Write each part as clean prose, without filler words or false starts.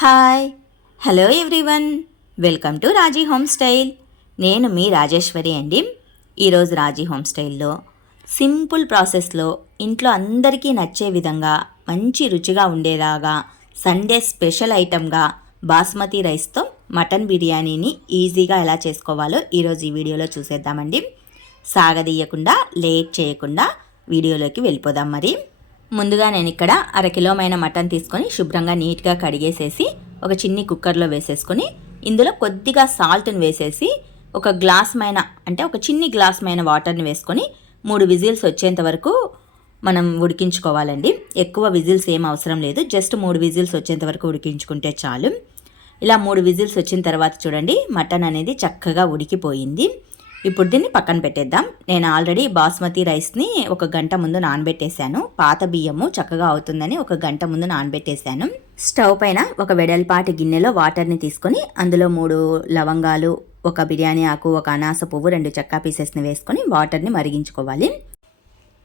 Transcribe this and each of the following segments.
Hi hello everyone, welcome to Raji homestyle. నేను మీ రాజేశ్వరి అండి. ఈరోజు రాజీ హోమ్స్టైల్లో సింపుల్ ప్రాసెస్లో ఇంట్లో అందరికీ నచ్చే విధంగా మంచి రుచిగా ఉండేలాగా సండే స్పెషల్ ఐటమ్గా బాస్మతి రైస్తో మటన్ బిర్యానీని ఈజీగా ఎలా చేసుకోవాలో ఈరోజు ఈ వీడియోలో చూసేద్దామండి. సాగదీయకుండా లేట్ చేయకుండా వీడియోలోకి వెళ్ళిపోదాం. మరి ముందుగా నేను ఇక్కడ 1/2 కిలోమైన మటన్ తీసుకొని శుభ్రంగా నీట్గా కడిగేసేసి ఒక చిన్ని కుక్కర్లో వేసేసుకొని ఇందులో కొద్దిగా సాల్ట్ని వేసేసి ఒక చిన్ని గ్లాస్మైన వాటర్ని వేసుకొని 3 విజిల్స్ వచ్చేంత వరకు మనం ఉడికించుకోవాలండి. ఎక్కువ విజిల్స్ ఏం అవసరం లేదు, జస్ట్ 3 విజిల్స్ వచ్చేంత వరకు ఉడికించుకుంటే చాలు. ఇలా 3 విజిల్స్ వచ్చిన తర్వాత చూడండి, మటన్ అనేది చక్కగా ఉడికిపోయింది. ఇప్పుడు దీన్ని పక్కన పెట్టేద్దాం. నేను ఆల్రెడీ బాస్మతి రైస్ని 1 గంట ముందు నానబెట్టేశాను. పాత బియ్యము చక్కగా అవుతుందని 1 గంట ముందు నానబెట్టేశాను. స్టవ్ పైన ఒక వెడల్పాటి గిన్నెలో వాటర్ని తీసుకొని అందులో 3 లవంగాలు, 1 బిర్యానీ ఆకు, 1 అనాస పువ్వు, 2 చెక్క పీసెస్ని వేసుకొని వాటర్ని మరిగించుకోవాలి.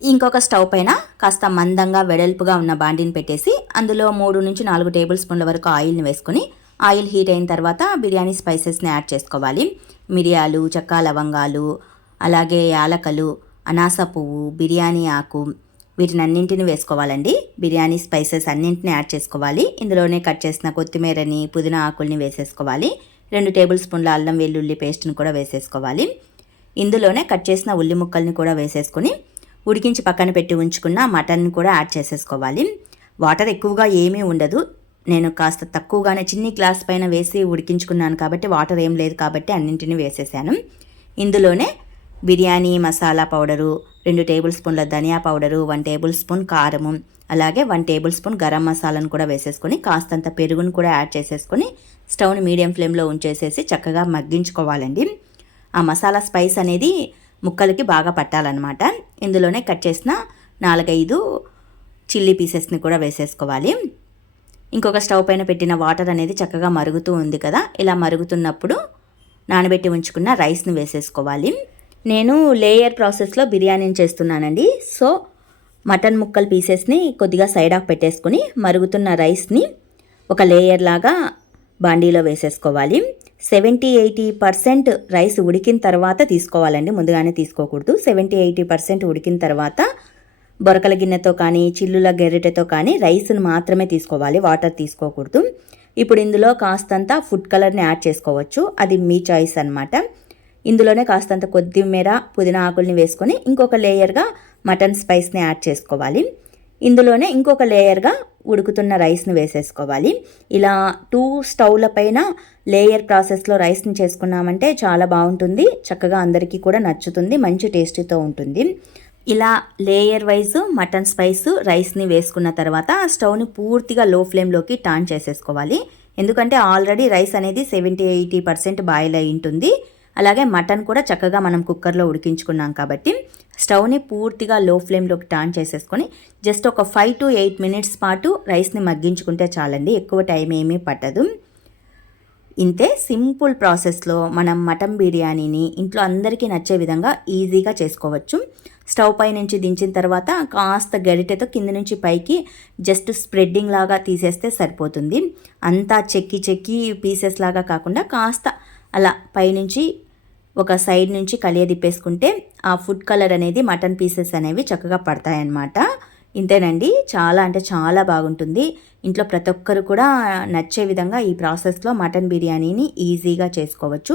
ఇంకొక స్టవ్ పైన కాస్త మందంగా వెడల్పుగా ఉన్న బాండీని పెట్టేసి అందులో 3 నుంచి 4 టేబుల్ స్పూన్ల వరకు ఆయిల్ని వేసుకొని ఆయిల్ హీట్ అయిన తర్వాత బిర్యానీ స్పైసెస్ని యాడ్ చేసుకోవాలి. మిరియాలు, చెక్క, లవంగాలు, అలాగే యాలకలు, అనాస పువ్వు, బిర్యానీ ఆకు, వీటినన్నింటిని వేసుకోవాలండి. బిర్యానీ స్పైసెస్ అన్నింటిని యాడ్ చేసుకోవాలి. ఇందులోనే కట్ చేసిన కొత్తిమీరని, పుదీనా ఆకుల్ని వేసేసుకోవాలి. 2 టేబుల్ స్పూన్ల అల్లం వెల్లుల్లి పేస్ట్ని కూడా వేసేసుకోవాలి. ఇందులోనే కట్ చేసిన ఉల్లి ముక్కల్ని కూడా వేసేసుకొని ఉడికించి పక్కన పెట్టి ఉంచుకున్న మటన్ని కూడా యాడ్ చేసేసుకోవాలి. వాటర్ ఎక్కువగా ఏమీ ఉండదు. నేను కాస్త తక్కువగానే చిన్ని గ్లాస్ పైన వేసి ఉడికించుకున్నాను కాబట్టి వాటర్ ఏం లేదు కాబట్టి అన్నింటినీ వేసేసాను. ఇందులోనే బిర్యానీ మసాలా పౌడరు, 2 టేబుల్ స్పూన్ల ధనియా పౌడరు, 1 టేబుల్ స్పూన్ కారము, అలాగే 1 టేబుల్ స్పూన్ గరం మసాలాను కూడా వేసేసుకొని కాస్తంత పెరుగును కూడా యాడ్ చేసేసుకొని స్టవ్ని మీడియం ఫ్లేమ్లో ఉంచేసేసి చక్కగా మగ్గించుకోవాలండి. ఆ మసాలా స్పైస్ అనేది ముక్కలకి బాగా పట్టాలన్నమాట. ఇందులోనే కట్ చేసిన 4-5 చిల్లీ పీసెస్ని కూడా వేసేసుకోవాలి. ఇంకొక స్టవ్ పైన పెట్టిన వాటర్ అనేది చక్కగా మరుగుతూ ఉంది కదా, ఇలా మరుగుతున్నప్పుడు నానబెట్టి ఉంచుకున్న రైస్ని వేసేసుకోవాలి. నేను లేయర్ ప్రాసెస్లో బిర్యానీని చేస్తున్నానండి. సో మటన్ ముక్కల పీసెస్ని కొద్దిగా సైడ్ ఆఫ్ పెట్టేసుకుని మరుగుతున్న రైస్ని ఒక లేయర్ లాగా బాండీలో వేసేసుకోవాలి. 70-80% రైస్ ఉడికిన తర్వాత తీసుకోవాలండి, ముందుగానే తీసుకోకూడదు. 70-80% ఉడికిన తర్వాత బొరకల గిన్నెతో కానీ చిల్లుల గెరిటెతో కానీ రైస్ని మాత్రమే తీసుకోవాలి, వాటర్ తీసుకోకూడదు. ఇప్పుడు ఇందులో కాస్తంత ఫుడ్ కలర్ని యాడ్ చేసుకోవచ్చు, అది మీ చాయిస్ అనమాట. ఇందులోనే కాస్తంత కొత్తిమీర, పుదీనా ఆకుల్ని వేసుకొని ఇంకొక లేయర్గా మటన్ స్పైస్ని యాడ్ చేసుకోవాలి. ఇందులోనే ఇంకొక లేయర్గా ఉడుకుతున్న రైస్ని వేసేసుకోవాలి. ఇలా 2 స్టవ్ల పైన లేయర్ ప్రాసెస్లో రైస్ని చేసుకున్నామంటే చాలా బాగుంటుంది, చక్కగా అందరికీ కూడా నచ్చుతుంది, మంచి టేస్టీతో ఉంటుంది. ఇలా లేయర్ వైజ్ మటన్ స్పైస్ రైస్ని వేసుకున్న తర్వాత స్టవ్ని పూర్తిగా లో ఫ్లేమ్లోకి టర్న్ చేసేసుకోవాలి. ఎందుకంటే ఆల్రెడీ రైస్ అనేది 70-80% బాయిల్ అయి ఉంటుంది. అలాగే మటన్ కూడా చక్కగా మనం కుక్కర్లో ఉడికించుకున్నాం కాబట్టి స్టవ్ని పూర్తిగా లో ఫ్లేమ్లోకి టర్న్ చేసేసుకొని జస్ట్ ఒక 5 to 8 మినిట్స్ పాటు రైస్ని మగ్గించుకుంటే చాలండి, ఎక్కువ టైం ఏమీ పట్టదు. ఇంతే సింపుల్ ప్రాసెస్లో మనం మటన్ బిర్యానీని ఇంట్లో అందరికీ నచ్చే విధంగా ఈజీగా చేసుకోవచ్చు. స్టవ్ పై నుంచి దించిన తర్వాత కాస్త గరిటెతో కింద నుంచి పైకి జస్ట్ స్ప్రెడ్డింగ్ లాగా తీసేస్తే సరిపోతుంది. అంతా చెక్కి పీసెస్ లాగా కాకుండా కాస్త అలా పైనుంచి ఒక సైడ్ నుంచి కలియ తిప్పేసుకుంటే ఆ ఫుడ్ కలర్ అనేది మటన్ పీసెస్ అనేవి చక్కగా పడతాయన్నమాట. ఇంతేనండి, చాలా అంటే చాలా బాగుంటుంది. ఇంట్లో ప్రతి ఒక్కరు కూడా నచ్చే విధంగా ఈ ప్రాసెస్లో మటన్ బిర్యానీని ఈజీగా చేసుకోవచ్చు.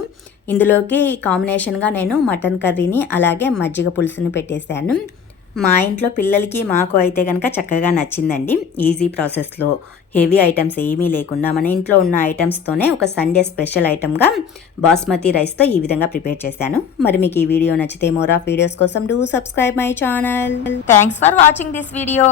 ఇందులోకి కాంబినేషన్గా నేను మటన్ కర్రీని అలాగే మజ్జిగ పులుసుని పెట్టేశాను. మా ఇంట్లో పిల్లలకి మాకు అయితే కనుక చక్కగా నచ్చిందండి. ఈజీ ప్రాసెస్లో హెవీ ఐటమ్స్ ఏమీ లేకుండా మన ఇంట్లో ఉన్న ఐటమ్స్తోనే ఒక సండే స్పెషల్ ఐటమ్గా బాస్మతి రైస్తో ఈ విధంగా ప్రిపేర్ చేశాను. మరి మీకు ఈ వీడియో నచ్చితే మోర్ ఆఫ్ వీడియోస్ కోసం do subscribe my channel. Thanks for watching this video.